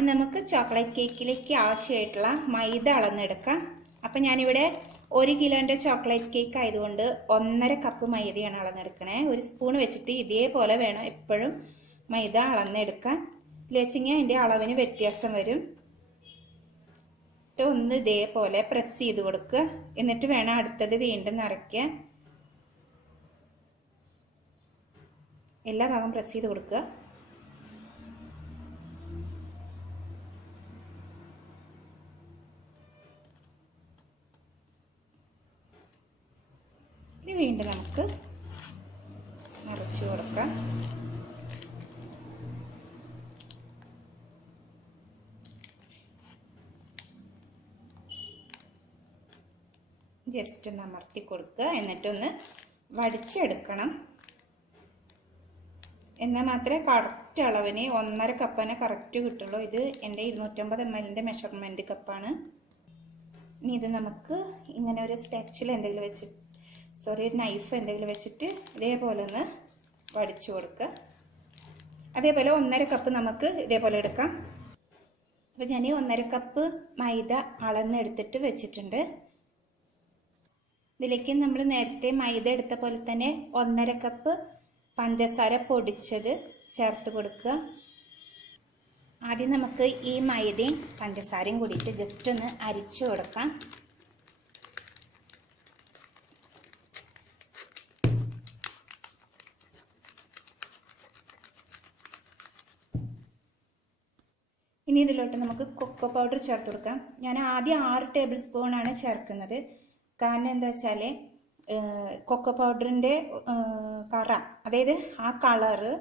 ആദ്യം നമുക്ക് ചോക്ലേറ്റ് കേക്കിലേക്ക് ആവശ്യമായിട്ടുള്ള മൈദ അളന്നെടുക്കാം. അപ്പം ഞാനിവിടെ 1 കിലോൻ്റെ ചോക്ലേറ്റ് കേക്ക് ആയതുകൊണ്ട് 1.5 കപ്പ് മൈദയാണ് അളന്നെടുക്കണേ. 1 സ്പൂൺ വെച്ചിട്ട് ഇതേപോലെ വേണം എപ്പോഴും മൈദ അളന്നെടുക്കാൻ. ഇല്ലെച്ചെങ്കിൽ അതിൻ്റെ അളവിന് വ്യത്യാസം വരും. ഒന്ന് ഇതേപോലെ പ്രസ് ചെയ്ത് കൊടുക്കുക. എന്നിട്ട് വേണം അടുത്തത് വീണ്ടും നിറയ്ക്കാൻ. എല്ലാ ഭാഗം പ്രസ് ചെയ്ത് കൊടുക്കുക. ഇനി വീണ്ടും നമുക്ക് നിറച്ച് കൊടുക്കാം. ജസ്റ്റ് ഒന്ന് അമർത്തി കൊടുക്കുക. എന്നിട്ടൊന്ന് വടിച്ചെടുക്കണം. എന്നാൽ മാത്രമേ കറക്റ്റ് അളവിന് 1.5 കപ്പിന് കറക്റ്റ് കിട്ടുള്ളൂ. ഇത് എൻ്റെ 250 ml മെഷർമെൻറ്റ് കപ്പാണ്. ഇനി ഇത് നമുക്ക് ഇങ്ങനെ ഒരു സ്പാച്ചുല എന്തെങ്കിലും വെച്ചിട്ട് ഒരു നൈഫ് എന്തെങ്കിലും വെച്ചിട്ട് ഇതേപോലെ ഒന്ന് വടിച്ചു കൊടുക്കുക. അതേപോലെ 1.5 കപ്പ് നമുക്ക് ഇതേപോലെ എടുക്കാം. അപ്പോൾ ഞാൻ 1.5 കപ്പ് മൈദ അളന്നെടുത്തിട്ട് വെച്ചിട്ടുണ്ട്. ഇതിലേക്ക് നമ്മൾ നേരത്തെ മൈദ എടുത്ത പോലെ തന്നെ 1.5 കപ്പ് പഞ്ചസാര പൊടിച്ചത് ചേർത്ത് കൊടുക്കുക. ആദ്യം നമുക്ക് ഈ മൈദയും പഞ്ചസാരയും കൂടിയിട്ട് ജസ്റ്റ് ഒന്ന് അരിച്ചു കൊടുക്കാം. ഇനി ഇതിലോട്ട് നമുക്ക് കൊക്കോ പൗഡർ ചേർത്ത് കൊടുക്കാം. ഞാൻ ആദ്യം 6 ടേബിൾ സ്പൂണാണ് ചേർക്കുന്നത്. കാരണം എന്താ വെച്ചാൽ കൊക്കോ പൗഡറിൻ്റെ കറ, അതായത് ആ കളറ്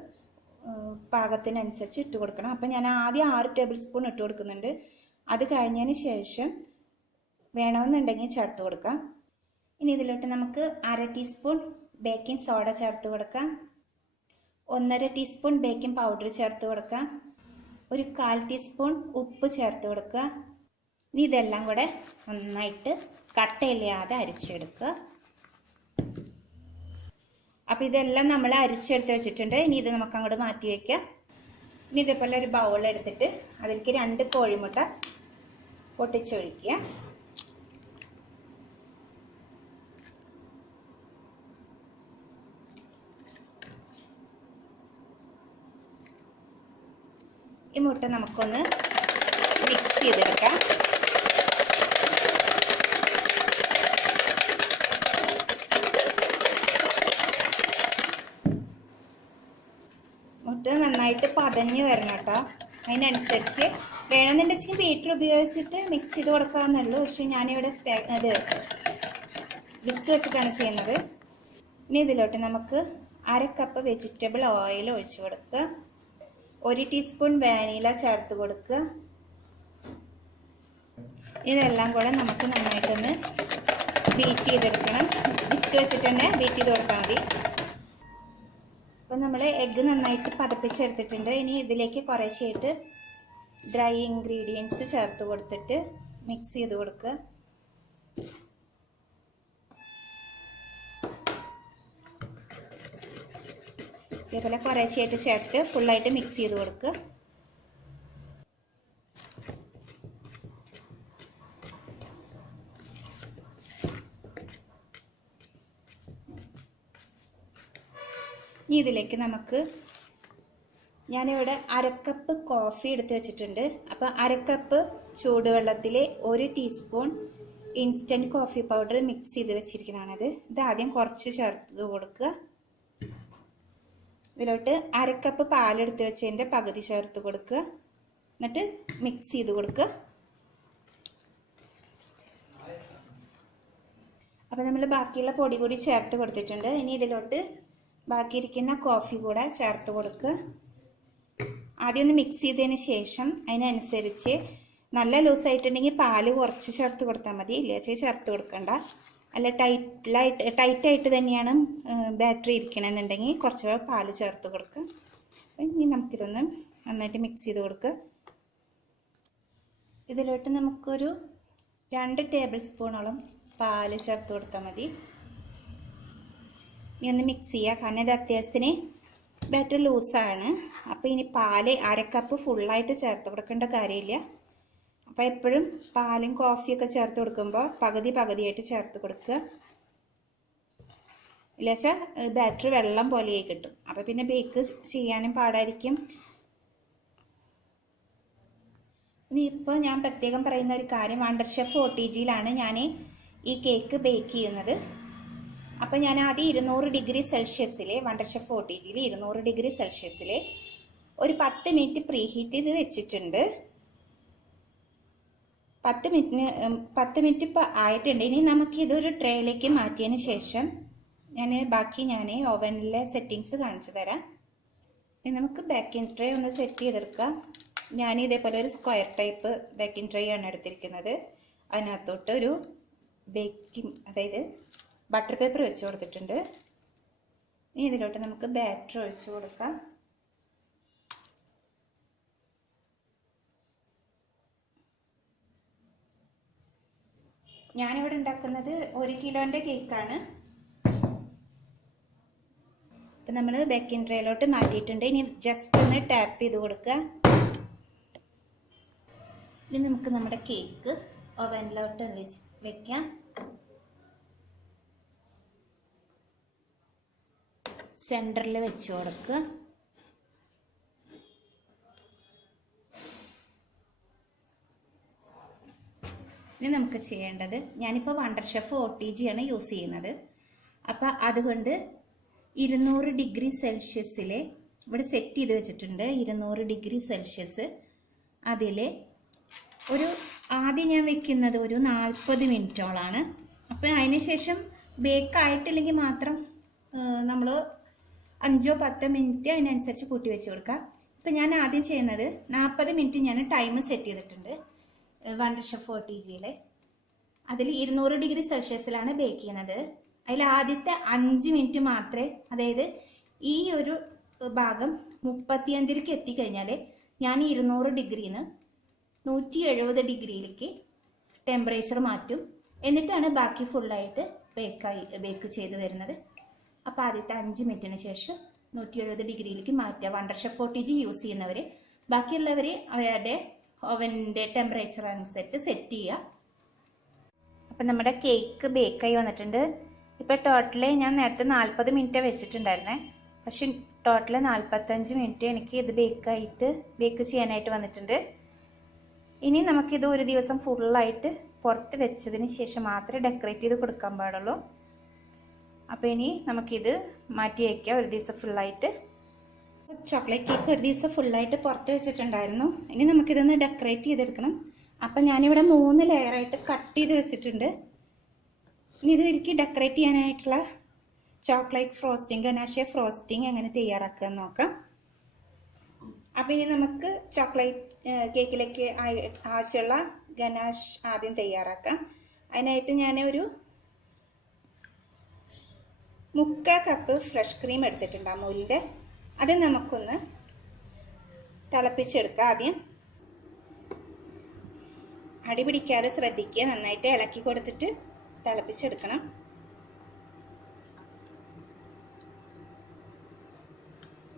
പാകത്തിനനുസരിച്ച് ഇട്ട് കൊടുക്കണം. അപ്പം ഞാൻ ആദ്യം 6 ടേബിൾ സ്പൂൺ ഇട്ട് കൊടുക്കുന്നുണ്ട്. അത് കഴിഞ്ഞതിന് ശേഷം വേണമെന്നുണ്ടെങ്കിൽ ചേർത്ത് കൊടുക്കാം. ഇനി ഇതിലോട്ട് നമുക്ക് 1/2 ടീസ്പൂൺ ബേക്കിംഗ് സോഡ ചേർത്ത് കൊടുക്കാം. 1.5 ടീസ്പൂൺ ബേക്കിംഗ് പൗഡർ ചേർത്ത് കൊടുക്കാം. 1/4 ടീസ്പൂൺ ഉപ്പ് ചേർത്ത് കൊടുക്കുക. ഇനി ഇതെല്ലാം കൂടെ നന്നായിട്ട് കട്ടയില്ലാതെ അരിച്ചെടുക്കുക. അപ്പോൾ ഇതെല്ലാം നമ്മൾ അരിച്ചെടുത്ത് വെച്ചിട്ടുണ്ട്. ഇനി ഇത് നമുക്ക് അങ്ങോട്ട് മാറ്റി വയ്ക്കാം. ഇനി ഇതേപോലെ ഒരു ബൗൾ എടുത്തിട്ട് അതിലേക്ക് 2 കോഴിമുട്ട പൊട്ടിച്ചൊഴിക്കുക. ഈ മുട്ട നമുക്കൊന്ന് മിക്സ് ചെയ്തെടുക്കാം. മുട്ട നന്നായിട്ട് പതഞ്ഞ് വരണം കേട്ടോ. അതിനനുസരിച്ച് വേണമെന്നുണ്ടെങ്കിൽ ബീറ്റർ ഉപയോഗിച്ചിട്ട് മിക്സ് ചെയ്ത് കൊടുക്കാവുന്നുള്ളൂ. പക്ഷെ ഞാനിവിടെ വിസ്ക് വെച്ചിട്ടാണ് ചെയ്യുന്നത്. ഇനി ഇതിലോട്ട് നമുക്ക് 1/2 കപ്പ് വെജിറ്റബിൾ ഓയിൽ ഒഴിച്ച് കൊടുക്കുക. 1 ടീസ്പൂൺ വാനില ചേർത്ത് കൊടുക്കുക. ഇതെല്ലാം കൂടെ നമുക്ക് നന്നായിട്ടൊന്ന് ബീറ്റ് ചെയ്തെടുക്കണം. വിസ്ക് വെച്ചിട്ട് തന്നെ ബീറ്റ് ചെയ്ത് കൊടുത്താൽ മതി. അപ്പോൾ നമ്മൾ എഗ്ഗ് നന്നായിട്ട് പതപ്പിച്ചെടുത്തിട്ടുണ്ട്. ഇനി ഇതിലേക്ക് കുറേശ്ശായിട്ട് ഡ്രൈ ഇൻഗ്രീഡിയൻസ് ചേർത്ത് കൊടുത്തിട്ട് മിക്സ് ചെയ്ത് കൊടുക്കുക. ഇതേപോലെ കുറേശ്ശായിട്ട് ചേർത്ത് ഫുള്ളായിട്ട് മിക്സ് ചെയ്ത് കൊടുക്കുക. ഇനി ഇതിലേക്ക് നമുക്ക് ഞാനിവിടെ 1/2 കപ്പ് കോഫി എടുത്ത് വെച്ചിട്ടുണ്ട്. അപ്പോൾ 1/2 കപ്പ് ചൂടുവെള്ളത്തിൽ 1 teaspoon instant coffee powder mix ചെയ്ത് വെച്ചിരിക്കുന്നതാണത്. ഇത് ആദ്യം കുറച്ച് ചേർത്ത് കൊടുക്കുക. ഇതിലോട്ട് 1/2 കപ്പ് പാലെടുത്ത് വെച്ചതിൻ്റെ പകുതി ചേർത്ത് കൊടുക്കുക. എന്നിട്ട് മിക്സ് ചെയ്ത് കൊടുക്കുക. അപ്പോൾ നമ്മൾ ബാക്കിയുള്ള പൊടി കൂടി ചേർത്ത് കൊടുത്തിട്ടുണ്ട്. ഇനി ഇതിലോട്ട് ബാക്കിയിരിക്കുന്ന കോഫി കൂടെ ചേർത്ത് കൊടുക്കുക. ആദ്യം ഒന്ന് മിക്സ് ചെയ്തതിന് ശേഷം അതിനനുസരിച്ച് നല്ല ലൂസായിട്ടുണ്ടെങ്കിൽ പാല് കുറച്ച് ചേർത്ത് കൊടുത്താൽ മതി. ഇല്ലാച്ച ചേർത്ത് കൊടുക്കണ്ട. അല്ല ടൈറ്റായിട്ട് തന്നെയാണ് ബാറ്ററി ഇരിക്കണമെന്നുണ്ടെങ്കിൽ കുറച്ച് പാല് ചേർത്ത് കൊടുക്കുക. ഇനി നമുക്കിതൊന്ന് നന്നായിട്ട് മിക്സ് ചെയ്ത് കൊടുക്കുക. ഇതിലോട്ട് നമുക്കൊരു 2 ടേബിൾ സ്പൂണോളം പാല് ചേർത്ത് കൊടുത്താൽ മതി. ഇനി ഒന്ന് മിക്സ് ചെയ്യുക. കാരണം ഇത് അത്യാവശ്യത്തിന് ബാറ്റർ ലൂസാണ്. അപ്പോൾ ഇനി പാല് 1/2 കപ്പ് ഫുള്ളായിട്ട് ചേർത്ത് കൊടുക്കേണ്ട കാര്യമില്ല. അപ്പോൾ എപ്പോഴും പാലും കോഫിയൊക്കെ ചേർത്ത് കൊടുക്കുമ്പോൾ പകുതിയായിട്ട് ചേർത്ത് കൊടുക്കുക. ഇല്ലാച്ചാൽ ബാറ്റർ വെള്ളം പോലെയായി കിട്ടും. അപ്പോൾ പിന്നെ ബേക്ക് ചെയ്യാനും പാടായിരിക്കും. ഇനി ഇപ്പോൾ ഞാൻ പ്രത്യേകം പറയുന്ന ഒരു കാര്യം, വണ്ടർ ഷെഫ് OTGയിലാണ് ഞാൻ ഈ കേക്ക് ബേക്ക് ചെയ്യുന്നത്. അപ്പോൾ ഞാൻ ആദ്യം 200 ഡിഗ്രി സെൽഷ്യസിൽ വണ്ടർ ഷെഫ് OTGയിൽ 200 ഡിഗ്രി സെൽഷ്യസിൽ ഒരു 10 മിനിറ്റ് പ്രീ ഹീറ്റ് ചെയ്ത് വെച്ചിട്ടുണ്ട്. 10 മിനിറ്റ് ഇപ്പോൾ ആയിട്ടുണ്ട്. ഇനി നമുക്കിതൊരു ട്രേയിലേക്ക് മാറ്റിയതിന് ശേഷം ബാക്കി ഞാൻ ഓവനിലെ സെറ്റിങ്സ് കാണിച്ചു തരാം. ഇനി നമുക്ക് ബേക്കിംഗ് ട്രേ ഒന്ന് സെറ്റ് ചെയ്തെടുക്കാം. ഞാൻ ഇതേപോലെ ഒരു സ്ക്വയർ ടൈപ്പ് ബേക്കിംഗ് ട്രേ ആണ് എടുത്തിരിക്കുന്നത്. അതിനകത്തോട്ട് ഒരു അതായത് ബട്ടർ പേപ്പർ വെച്ച് കൊടുത്തിട്ടുണ്ട്. ഇനി ഇതിലോട്ട് നമുക്ക് ബാറ്റർ ഒഴിച്ച് കൊടുക്കാം. ഞാനിവിടെ ഉണ്ടാക്കുന്നത് 1 കിലോൻ്റെ കേക്കാണ്. ഇപ്പം നമ്മൾ ബേക്കിംഗ് ട്രേയിലോട്ട് മാറ്റിയിട്ടുണ്ട്. ഇനി ജസ്റ്റ് ഒന്ന് ടാപ്പ് ചെയ്ത് കൊടുക്കുക. ഇനി നമുക്ക് നമ്മുടെ കേക്ക് ഓവനിലോട്ട് വെക്കാം. സെൻറ്ററിൽ വെച്ച് കൊടുക്കുക. ഇനി നമുക്ക് ചെയ്യേണ്ടത്, ഞാനിപ്പോൾ വണ്ടർ ഷെഫ് OTGയാണ് യൂസ് ചെയ്യുന്നത്. അപ്പോൾ അതുകൊണ്ട് 200 ഡിഗ്രി സെൽഷ്യസിൽ ഇവിടെ സെറ്റ് ചെയ്ത് വെച്ചിട്ടുണ്ട്. 200 ഡിഗ്രി സെൽഷ്യസ് അതിൽ ആദ്യം ഞാൻ വെക്കുന്നത് ഒരു 40 മിനിറ്റോളാണ്. അപ്പോൾ അതിന് ശേഷം ബേക്ക് ആയിട്ടില്ലെങ്കിൽ മാത്രം നമ്മൾ 5-10 മിനിറ്റ് അതിനനുസരിച്ച് കൂട്ടി വെച്ച് കൊടുക്കാം. ഇപ്പം ഞാൻ ആദ്യം ചെയ്യുന്നത് 40 മിനിറ്റ് ഞാൻ ടൈം സെറ്റ് ചെയ്തിട്ടുണ്ട് വണ്ടർ ഷെഫ് OTGയിൽ. അതിൽ 200 ഡിഗ്രി സെൽഷ്യസിലാണ് ബേക്ക് ചെയ്യുന്നത്. അതിൽ ആദ്യത്തെ 5 മിനിറ്റ് മാത്രമേ, അതായത് ഈ ഒരു ഭാഗം 35ലേക്ക് എത്തിക്കഴിഞ്ഞാൽ ഞാൻ 200 ഡിഗ്രിന്ന് 170 ഡിഗ്രിയിലേക്ക് ടെമ്പറേച്ചർ മാറ്റും. എന്നിട്ടാണ് ബാക്കി ഫുള്ളായിട്ട് ബേക്ക് ചെയ്ത് വരുന്നത്. അപ്പോൾ ആദ്യത്തെ 5 മിനിറ്റിന് ശേഷം 170 ഡിഗ്രിയിലേക്ക് മാറ്റുക. വണ്ടർ ഷെഫ് OTG യൂസ് ചെയ്യുന്നവർ, ബാക്കിയുള്ളവർ അവരുടെ ഓവനിൻ്റെ ടെമ്പറേച്ചർ അനുസരിച്ച് സെറ്റ് ചെയ്യുക. അപ്പം നമ്മുടെ കേക്ക് ബേക്കായി വന്നിട്ടുണ്ട്. ഇപ്പോൾ ടോട്ടൽ ഞാൻ നേരത്തെ 40 മിനിറ്റ് വെച്ചിട്ടുണ്ടായിരുന്നേ. പക്ഷെ ടോട്ടൽ 45 മിനിറ്റ് എനിക്ക് ഇത് ബേക്ക് ചെയ്യാനായിട്ട് വന്നിട്ടുണ്ട്. ഇനി നമുക്കിത് ഒരു ദിവസം ഫുള്ളായിട്ട് പുറത്ത് വെച്ചതിന് ശേഷം മാത്രമേ ഡെക്കറേറ്റ് ചെയ്ത് കൊടുക്കാൻ പാടുള്ളൂ. അപ്പോൾ ഇനി നമുക്കിത് മാറ്റി വയ്ക്കാം ഒരു ദിവസം ഫുള്ളായിട്ട്. ചോക്ലേറ്റ് കേക്ക് ഒരു ദിവസം ഫുള്ളായിട്ട് പുറത്ത് വെച്ചിട്ടുണ്ടായിരുന്നു. ഇനി നമുക്കിതൊന്ന് ഡെക്കറേറ്റ് ചെയ്തെടുക്കണം. അപ്പം ഞാനിവിടെ 3 ലെയറായിട്ട് കട്ട് ചെയ്ത് വെച്ചിട്ടുണ്ട്. ഇനി ഇത് എനിക്ക് ഡെക്കറേറ്റ് ചെയ്യാനായിട്ടുള്ള ചോക്ലേറ്റ് ഫ്രോസ്റ്റിംഗ്, ഗനാഷെ ഫ്രോസ്റ്റിംഗ് എങ്ങനെ തയ്യാറാക്കുക നോക്കാം. അപ്പം ഇനി നമുക്ക് ചോക്ലേറ്റ് കേക്കിലേക്ക് ആവശ്യമുള്ള ഗനാഷ് ആദ്യം തയ്യാറാക്കാം. അതിനായിട്ട് ഞാൻ ഒരു 3/4 കപ്പ് ഫ്രഷ് ക്രീം എടുത്തിട്ടുണ്ട് അമൂലിൻ്റെ. അത് നമുക്കൊന്ന് തിളപ്പിച്ചെടുക്കാം. ആദ്യം അടി പിടിക്കാതെ ശ്രദ്ധിക്കുക, നന്നായിട്ട് ഇളക്കി കൊടുത്തിട്ട് തിളപ്പിച്ചെടുക്കണം.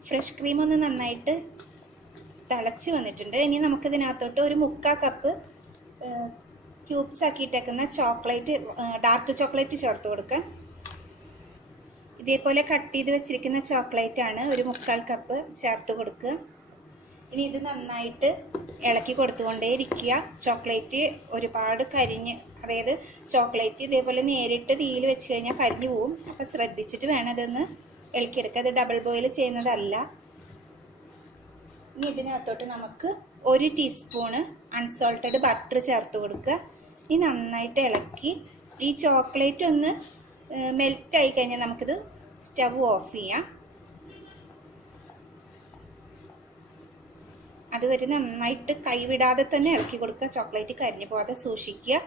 ഫ്രഷ് ക്രീം ഒന്ന് നന്നായിട്ട് തിളച്ച് വന്നിട്ടുണ്ട്. ഇനി നമുക്കിതിനകത്തോട്ട് ഒരു 3/4 കപ്പ് ക്യൂബ്സ് ആക്കിയിട്ടേക്കുന്ന ഡാർക്ക് ചോക്ലേറ്റ് ചേർത്ത് കൊടുക്കാം. ഇതേപോലെ കട്ട് ചെയ്ത് വെച്ചിരിക്കുന്ന ചോക്ലേറ്റ് ആണ് ഒരു 3/4 കപ്പ് ചേർത്ത് കൊടുക്കുക. ഇനി ഇത് നന്നായിട്ട് ഇളക്കി കൊടുത്തുകൊണ്ടേയിരിക്കുക. ചോക്ലേറ്റ് ഒരുപാട് അതായത് ചോക്ലേറ്റ് ഇതേപോലെ നേരിട്ട് തീയിൽ വെച്ച് കഴിഞ്ഞാൽ കരിഞ്ഞു പോവും. അപ്പോൾ ശ്രദ്ധിച്ചിട്ട് വേണം ഇതൊന്ന് ഇളക്കിയെടുക്കുക. അത് ഡബിൾ ബോയിൽ ചെയ്യുന്നതല്ല. ഇനി ഇതിനകത്തോട്ട് നമുക്ക് 1 ടീസ്പൂണ് അൺസോൾട്ടഡ് ബട്ടർ ചേർത്ത് കൊടുക്കുക. ഇനി നന്നായിട്ട് ഇളക്കി ഈ ചോക്ലേറ്റ് ഒന്ന് മെൽറ്റായി കഴിഞ്ഞാൽ നമുക്കിത് സ്റ്റവ് ഓഫ് ചെയ്യാം. അതുവരെ നന്നായിട്ട് കൈവിടാതെ തന്നെ ഇളക്കി കൊടുക്കുക. ചോക്ലേറ്റ് കരിഞ്ഞു പോകാതെ സൂക്ഷിക്കുക.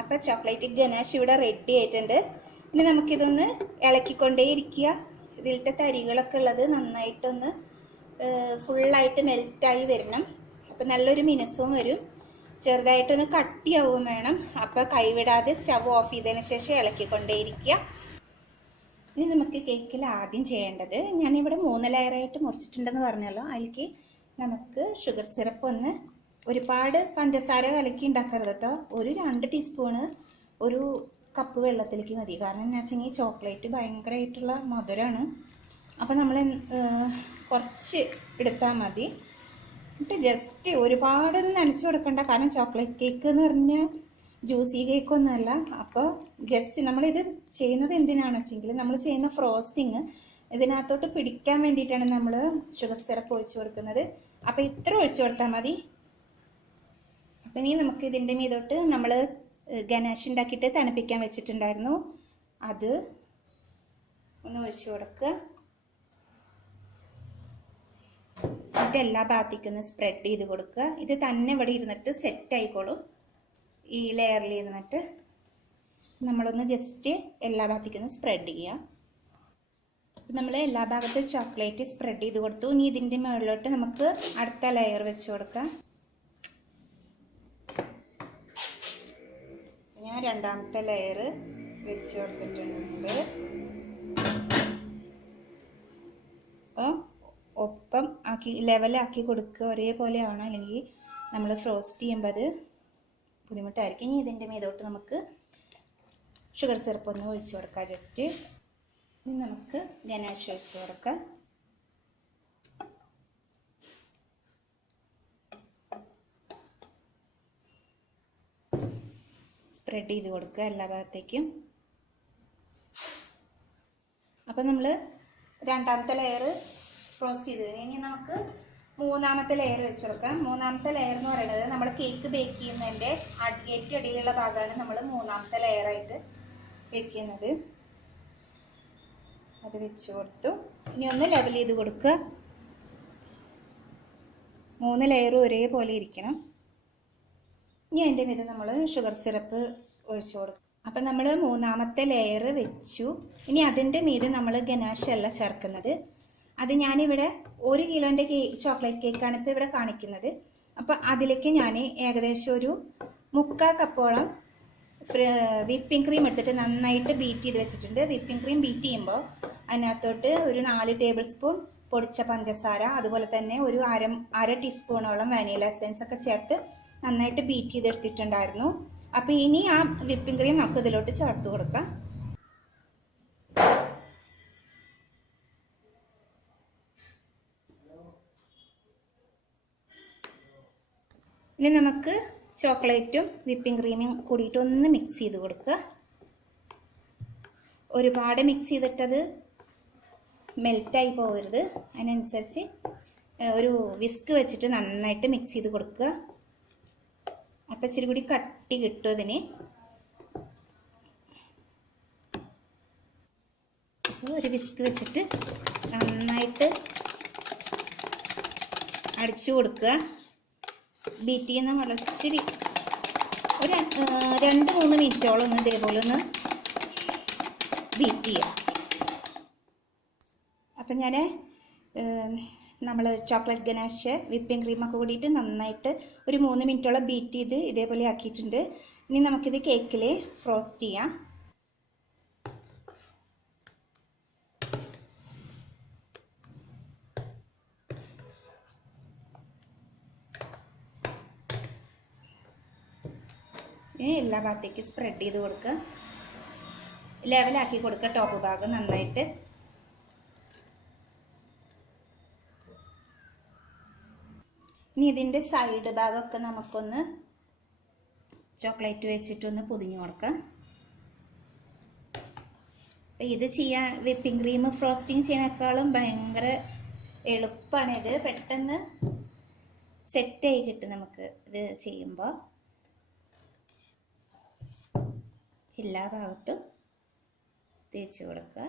അപ്പോൾ ചോക്ലേറ്റ് ഗനാഷ് ഇവിടെ റെഡി ആയിട്ടുണ്ട്. ഇനി നമുക്കിതൊന്ന് ഇളക്കിക്കൊണ്ടേയിരിക്കുക. ഇതിലത്തെ തരികളൊക്കെ ഉള്ളത് നന്നായിട്ടൊന്ന് ഫുള്ളായിട്ട് മെൽറ്റായി വരണം. അപ്പോൾ നല്ലൊരു മിനുസവും വരും. ചെറുതായിട്ടൊന്ന് കട്ടിയാവും വേണം. അപ്പോൾ കൈവിടാതെ സ്റ്റവ് ഓഫ് ചെയ്തതിന് ശേഷം ഇളക്കിക്കൊണ്ടേയിരിക്കുക. ഇനി നമുക്ക് കേക്കിൽ ആദ്യം ചെയ്യേണ്ടത്, ഞാനിവിടെ 3 ലെയറായിട്ട് മുറിച്ചിട്ടുണ്ടെന്ന് പറഞ്ഞല്ലോ, അതിലേക്ക് നമുക്ക് ഷുഗർ സിറപ്പ് ഒന്ന്, ഒരുപാട് പഞ്ചസാര കലക്കി ഉണ്ടാക്കരുത് കേട്ടോ, ഒരു 2 ടീസ്പൂണ് ഒരു കപ്പ് വെള്ളത്തിലേക്ക് മതി. കാരണം എന്താ വെച്ചെങ്കിൽ ചോക്ലേറ്റ് ഭയങ്കരമായിട്ടുള്ള മധുരമാണ്. അപ്പോൾ നമ്മൾ കുറച്ച് എടുത്താൽ മതി. എന്നിട്ട് ജസ്റ്റ് ഒരുപാടൊന്നും നനച്ച് കൊടുക്കണ്ട, കാരണം ചോക്ലേറ്റ് കേക്ക് എന്ന് പറഞ്ഞാൽ ജ്യൂസി കേക്കൊന്നുമല്ല. അപ്പോൾ ജസ്റ്റ് നമ്മളിത് ചെയ്യുന്നത് എന്തിനാണെന്ന് വെച്ചെങ്കിൽ, നമ്മൾ ചെയ്യുന്ന ഫ്രോസ്റ്റിങ് ഇതിനകത്തോട്ട് പിടിക്കാൻ വേണ്ടിയിട്ടാണ് നമ്മൾ ഷുഗർ സിറപ്പ് ഒഴിച്ചു കൊടുക്കുന്നത്. അപ്പോൾ ഇത്ര ഒഴിച്ചു കൊടുത്താൽ മതി. അപ്പം ഇനി നമുക്ക് ഇതിൻ്റെ മീതോട്ട് നമ്മൾ ഗനാഷ് ഉണ്ടാക്കിയിട്ട് തണുപ്പിക്കാൻ വെച്ചിട്ടുണ്ടായിരുന്നു, അത് ഒന്ന് ഒഴിച്ചു കൊടുക്കുക. എന്നിട്ട് എല്ലാ ഭാഗത്തേക്കും ഒന്ന് സ്പ്രെഡ് ചെയ്ത് കൊടുക്കുക. ഇത് തന്നെ ഇവിടെ ഇരുന്നിട്ട് സെറ്റ് ആയിക്കോളും. ഈ ലെയറിൽ ഇരുന്നിട്ട് നമ്മളൊന്ന് ജസ്റ്റ് എല്ലാ ഭാഗത്തേക്കും ഒന്ന് സ്പ്രെഡ് ചെയ്യുക. നമ്മൾ എല്ലാ ഭാഗത്തും ചോക്ലേറ്റ് സ്പ്രെഡ് ചെയ്ത് കൊടുത്തു. ഇനി ഇതിൻ്റെ മുകളിലോട്ട് നമുക്ക് അടുത്ത ലെയർ വെച്ച് കൊടുക്കാം. ഞാൻ രണ്ടാമത്തെ ലെയർ വെച്ച് കൊടുത്തിട്ടുണ്ട്. അപ്പോൾ ഒപ്പം ആക്കി ലെവലാക്കി കൊടുക്കുക, ഒരേപോലെ ആവണം, അല്ലെങ്കിൽ നമ്മൾ ഫ്രോസ്റ്റ് ചെയ്യുമ്പോൾ അത് ബുദ്ധിമുട്ടായിരിക്കും. ഇനി ഇതിൻ്റെ മീതോട്ട് നമുക്ക് ഷുഗർ സിറപ്പ് ഒന്ന് ഒഴിച്ചു കൊടുക്കാം. ജസ്റ്റ് ഇനി നമുക്ക് ഗനാഷ് ഒഴിച്ചു കൊടുക്കാം. സ്പ്രെഡ് ചെയ്ത് കൊടുക്കുക എല്ലാ ഭാഗത്തേക്കും. അപ്പം നമ്മൾ രണ്ടാമത്തെ ലെയർ ഫ്രോസ്റ്റ് ചെയ്ത് കഴിഞ്ഞ് ഇനി നമുക്ക് മൂന്നാമത്തെ ലെയർ വെച്ച് കൊടുക്കാം. മൂന്നാമത്തെ ലെയർ എന്ന് പറയുന്നത് നമ്മൾ കേക്ക് ബേക്ക് ചെയ്യുന്നതിൻ്റെ ഏറ്റവും അടിയിലുള്ള ഭാഗമാണ് നമ്മൾ മൂന്നാമത്തെ ലെയറായിട്ട് വെക്കുന്നത്. അത് വെച്ച് കൊടുത്തു. ഇനി ഒന്ന് ലെവൽ ചെയ്ത് കൊടുക്കുക. 3 ലെയറും ഒരേപോലെ ഇരിക്കണം. ഇനി അതിൻ്റെ മീതെ നമ്മൾ ഷുഗർ സിറപ്പ് ഒഴിച്ചു കൊടുക്കും. അപ്പം നമ്മൾ മൂന്നാമത്തെ ലെയർ വെച്ചു. ഇനി അതിൻ്റെ മീതെ നമ്മൾ ഗനാഷ് അല്ല ചേർക്കുന്നത്. അത് ഞാനിവിടെ 1 കിലോൻ്റെ ചോക്ലേറ്റ് കേക്കാണ് ഇപ്പോൾ ഇവിടെ കാണിക്കുന്നത്. അപ്പോൾ അതിലേക്ക് ഞാൻ ഏകദേശം ഒരു 3/4 കപ്പോളം വിപ്പിംഗ് ക്രീം എടുത്തിട്ട് നന്നായിട്ട് ബീറ്റ് ചെയ്ത് വെച്ചിട്ടുണ്ട്. വിപ്പിംഗ് ക്രീം ബീറ്റ് ചെയ്യുമ്പോൾ അതിനകത്തോട്ട് ഒരു 4 ടേബിൾ സ്പൂൺ പൊടിച്ച പഞ്ചസാര, അതുപോലെ തന്നെ ഒരു അര ടീസ്പൂണോളം വാനില എസൻസ് ഒക്കെ ചേർത്ത് നന്നായിട്ട് ബീറ്റ് ചെയ്തെടുത്തിട്ടുണ്ടായിരുന്നു. അപ്പോൾ ഇനി ആ വിപ്പിംഗ് ക്രീം നമുക്ക് ഇതിലോട്ട് ചേർത്ത് കൊടുക്കാം. ഇനി നമുക്ക് ചോക്ലേറ്റും വിപ്പിംഗ് ക്രീമും കൂടിയിട്ട് ഒന്ന് മിക്സ് ചെയ്ത് കൊടുക്കുക. ഒരുപാട് മിക്സ് ചെയ്തിട്ടത് മെൽറ്റായി പോകരുത്, അതിനനുസരിച്ച് ഒരു വിസ്ക് വെച്ചിട്ട് നന്നായിട്ട് മിക്സ് ചെയ്ത് കൊടുക്കുക. അപ്പം ഇച്ചിരി കൂടി കട്ടി കിട്ടും ഇതിന്. അപ്പോൾ ഒരു വിസ്ക് വെച്ചിട്ട് നന്നായിട്ട് അടിച്ചു കൊടുക്കുക. ബീറ്റ് ചെയ്യുന്ന വളച്ചിരി ഒരു 2-3 മിനിറ്റോളം ഒന്ന് ഇതേപോലെ ഒന്ന് ബീറ്റ് ചെയ്യാം. അപ്പം ഞാൻ നമ്മൾ ചോക്ലേറ്റ് ഗനാഷ് വിപ്പിംഗ് ക്രീമൊക്കെ കൂടിയിട്ട് നന്നായിട്ട് ഒരു 3 മിനിറ്റോളം ബീറ്റ് ചെയ്ത് ഇതേപോലെ ആക്കിയിട്ടുണ്ട്. ഇനി നമുക്കിത് കേക്കിൽ ഫ്രോസ്റ്റ് ചെയ്യാം. എല്ലാ ഭാഗത്തേക്കും സ്പ്രെഡ് ചെയ്ത് കൊടുക്കുക, ലെവലാക്കി കൊടുക്കുക ടോപ്പ് ഭാഗം നന്നായിട്ട്. ഇനി ഇതിൻ്റെ സൈഡ് ഭാഗമൊക്കെ നമുക്കൊന്ന് ചോക്ലേറ്റ് വെച്ചിട്ടൊന്ന് പൊതിഞ്ഞു കൊടുക്കാം. അപ്പം ഇത് ചെയ്യാൻ വിപ്പിംഗ് ക്രീം ഫ്രോസ്റ്റിംഗ് ചെയ്യുന്നതിനേക്കാളും ഭയങ്കര എളുപ്പമാണിത്. പെട്ടെന്ന് സെറ്റായി കിട്ടും നമുക്ക് ഇത് ചെയ്യുമ്പോൾ. എല്ലാ ഭാഗത്തും തേച്ച് കൊടുക്കുക.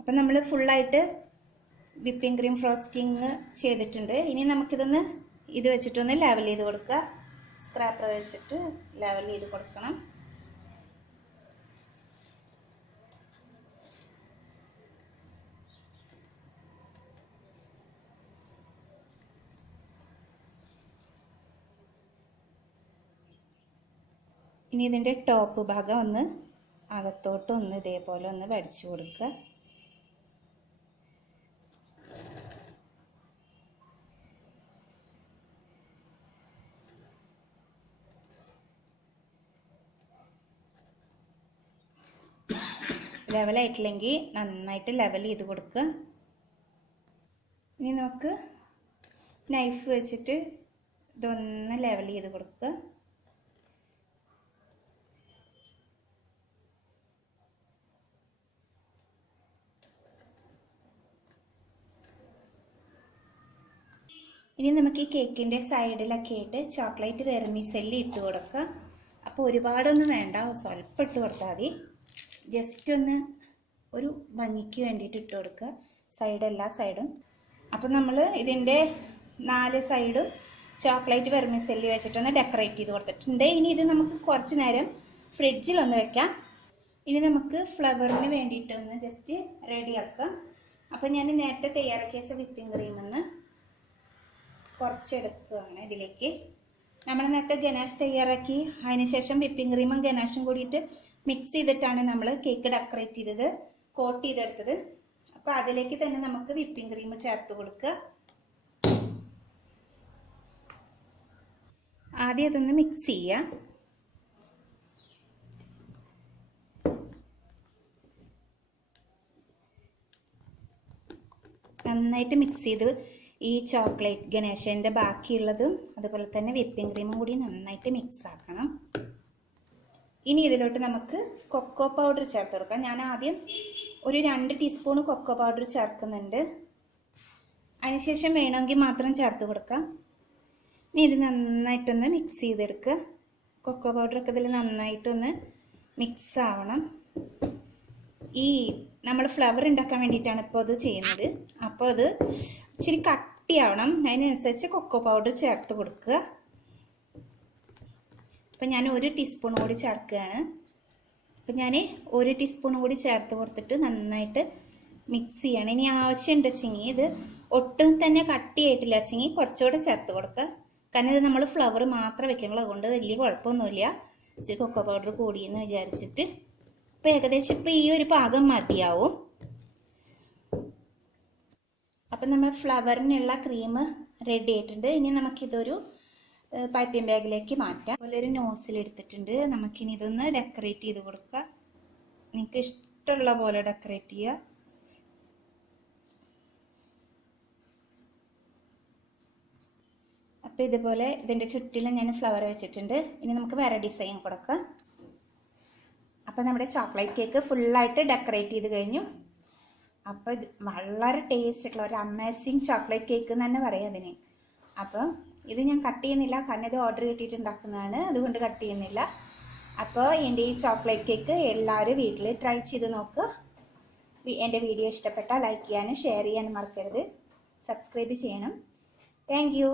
അപ്പം നമ്മൾ ഫുള്ളായിട്ട് വിപ്പിംഗ് ക്രീം ഫ്രോസ്റ്റിംഗ് ചെയ്തിട്ടുണ്ട്. ഇനി നമുക്കിതൊന്ന് ഇത് വെച്ചിട്ടൊന്ന് ലെവൽ ചെയ്ത് കൊടുക്കുക. സ്ക്രാപ്പർ വെച്ചിട്ട് ലെവൽ ചെയ്ത് കൊടുക്കണം. ഇനി ഇതിൻ്റെ ടോപ്പ് ഭാഗം ഒന്ന് അകത്തോട്ടൊന്ന് ഇതേപോലെ ഒന്ന് വടിച്ചു കൊടുക്കുക. ലെവലായിട്ടില്ലെങ്കിൽ നന്നായിട്ട് ലെവൽ ചെയ്ത് കൊടുക്കുക. ഇനി നമുക്ക് നൈഫ് വെച്ചിട്ട് ഇതൊന്ന് ലെവൽ ചെയ്ത് കൊടുക്കുക. ഇനി നമുക്ക് ഈ കേക്കിൻ്റെ സൈഡിലൊക്കെ ആയിട്ട് ചോക്ലേറ്റ് വെർമിസെല്ലി ഇട്ട് കൊടുക്കുക. അപ്പോൾ ഒരുപാടൊന്നും വേണ്ട, സ്വല്പം ഇട്ട് കൊടുത്താൽ മതി. ജസ്റ്റ് ഒന്ന് ഒരു ഭംഗിക്ക് വേണ്ടിയിട്ട് ഇട്ട് കൊടുക്കുക എല്ലാ സൈഡും. അപ്പം നമ്മൾ ഇതിൻ്റെ 4 സൈഡും ചോക്ലേറ്റ് വെർമിസെല്ലി വെച്ചിട്ടൊന്ന് ഡെക്കറേറ്റ് ചെയ്ത് കൊടുത്തിട്ടുണ്ട്. ഇനി ഇത് നമുക്ക് കുറച്ച് നേരം ഫ്രിഡ്ജിലൊന്ന് വെക്കാം. ഇനി നമുക്ക് ഫ്ലവറിന് വേണ്ടിയിട്ടൊന്ന് ജസ്റ്റ് റെഡിയാക്കാം. അപ്പം ഞാൻ നേരത്തെ തയ്യാറാക്കി വെച്ച വിപ്പിംഗ് ക്രീമെന്ന് കുറച്ചെടുക്കുകയാണ് ഇതിലേക്ക്. നമ്മൾ നേരത്തെ ഗനാഷ് തയ്യാറാക്കി അതിന് ശേഷം വിപ്പിംഗ് ക്രീമും ഗനാഷും കൂടിയിട്ട് മിക്സ് ചെയ്തിട്ടാണ് നമ്മൾ കേക്ക് ഡെക്കറേറ്റ് ചെയ്തത്, കോട്ട് ചെയ്തെടുത്തത്. അപ്പോൾ അതിലേക്ക് തന്നെ നമുക്ക് വിപ്പിംഗ് ക്രീം ചേർത്ത് കൊടുക്കുക. ആദ്യം അതൊന്ന് മിക്സ് ചെയ്യുക. നന്നായിട്ട് മിക്സ് ചെയ്ത് ഈ ചോക്ലേറ്റ് ഗണേശൻ്റെ ബാക്കിയുള്ളതും അതുപോലെ തന്നെ വിപ്പിംഗ് ക്രീമും കൂടി നന്നായിട്ട് മിക്സ് ആക്കണം. ഇനി ഇതിലോട്ട് നമുക്ക് കൊക്കോ പൗഡർ ചേർത്ത് കൊടുക്കാം. ഞാൻ ആദ്യം ഒരു 2 ടീസ്പൂൺ കൊക്കോ പൗഡർ ചേർക്കുന്നുണ്ട്. അതിനുശേഷം വേണമെങ്കിൽ മാത്രം ചേർത്ത് കൊടുക്കാം. ഇനി ഇത് നന്നായിട്ടൊന്ന് മിക്സ് ചെയ്തെടുക്കുക. കൊക്കോ പൗഡറൊക്കെ ഇതിൽ നന്നായിട്ടൊന്ന് മിക്സ് ആവണം. ഈ നമ്മൾ ഫ്ലവർ ഉണ്ടാക്കാൻ വേണ്ടിയിട്ടാണ് ഇപ്പോൾ അത് ചെയ്യുന്നത്. അപ്പോൾ അത് ഇച്ചിരി കട്ടിയാവണം, അതിനനുസരിച്ച് കൊക്കോ പൗഡർ ചേർത്ത് കൊടുക്കുക. അപ്പം ഞാൻ 1 ടീസ്പൂൺ കൂടി ചേർക്കുകയാണ്. അപ്പം ഞാൻ 1 ടീസ്പൂൺ കൂടി ചേർത്ത് കൊടുത്തിട്ട് നന്നായിട്ട് മിക്സ് ചെയ്യണം. ഇനി ആവശ്യമുണ്ട് വെച്ചെങ്കിൽ ഇത് ഒട്ടും തന്നെ കട്ടിയായിട്ടില്ല വെച്ചെങ്കിൽ കുറച്ചുകൂടെ ചേർത്ത് കൊടുക്കുക. കാരണം ഇത് നമ്മൾ ഫ്ലവർ മാത്രം വെക്കുമ്പോൾ അതുകൊണ്ട് വലിയ കുഴപ്പമൊന്നുമില്ല. ഇച്ചിരി കൊക്കോ പൗഡർ കൂടിയെന്ന് വിചാരിച്ചിട്ട് ഇപ്പോൾ ഏകദേശം ഇപ്പോൾ ഈ ഒരു പാകം മതിയാവും. അപ്പം നമ്മൾ ഫ്ലവറിനുള്ള ക്രീം റെഡി ആയിട്ടുണ്ട്. ഇനി നമുക്കിതൊരു പൈപ്പിംഗ് ബാഗിലേക്ക് മാറ്റാം. അതുപോലെ ഒരു നോസിൽ എടുത്തിട്ടുണ്ട്. നമുക്കിനി ഇതൊന്ന് ഡെക്കറേറ്റ് ചെയ്ത് കൊടുക്കുക. നിങ്ങൾക്ക് ഇഷ്ടമുള്ള പോലെ ഡെക്കറേറ്റ് ചെയ്യുക. അപ്പോൾ ഇതുപോലെ ഇതിൻ്റെ ചുറ്റിലും ഞാൻ ഫ്ലവർ വെച്ചിട്ടുണ്ട്. ഇനി നമുക്ക് വേറെ ഡിസൈൻ കൊടുക്കാം. അപ്പോൾ നമ്മുടെ ചോക്ലേറ്റ് കേക്ക് ഫുള്ളായിട്ട് ഡെക്കറേറ്റ് ചെയ്ത് കഴിഞ്ഞു. അപ്പോൾ ഇത് വളരെ ടേസ്റ്റ് ആയിട്ടുള്ള ഒരു അമേസിങ് ചോക്ലേറ്റ് കേക്ക് എന്ന് തന്നെ പറയാം അതിന്. അപ്പോൾ ഇത് ഞാൻ കട്ട് ചെയ്യുന്നില്ല, കാരണം ഇത് ഓർഡർ കിട്ടിയിട്ട് ഉണ്ടാക്കുന്നതാണ്, അതുകൊണ്ട് കട്ട് ചെയ്യുന്നില്ല. അപ്പോൾ എൻ്റെ ഈ ചോക്ലേറ്റ് കേക്ക് എല്ലാവരും വീട്ടിൽ ട്രൈ ചെയ്ത് നോക്കുക. എൻ്റെ വീഡിയോ ഇഷ്ടപ്പെട്ടാൽ ലൈക്ക് ചെയ്യാനും ഷെയർ ചെയ്യാനും മറക്കരുത്. സബ്സ്ക്രൈബ് ചെയ്യണം. Thank you.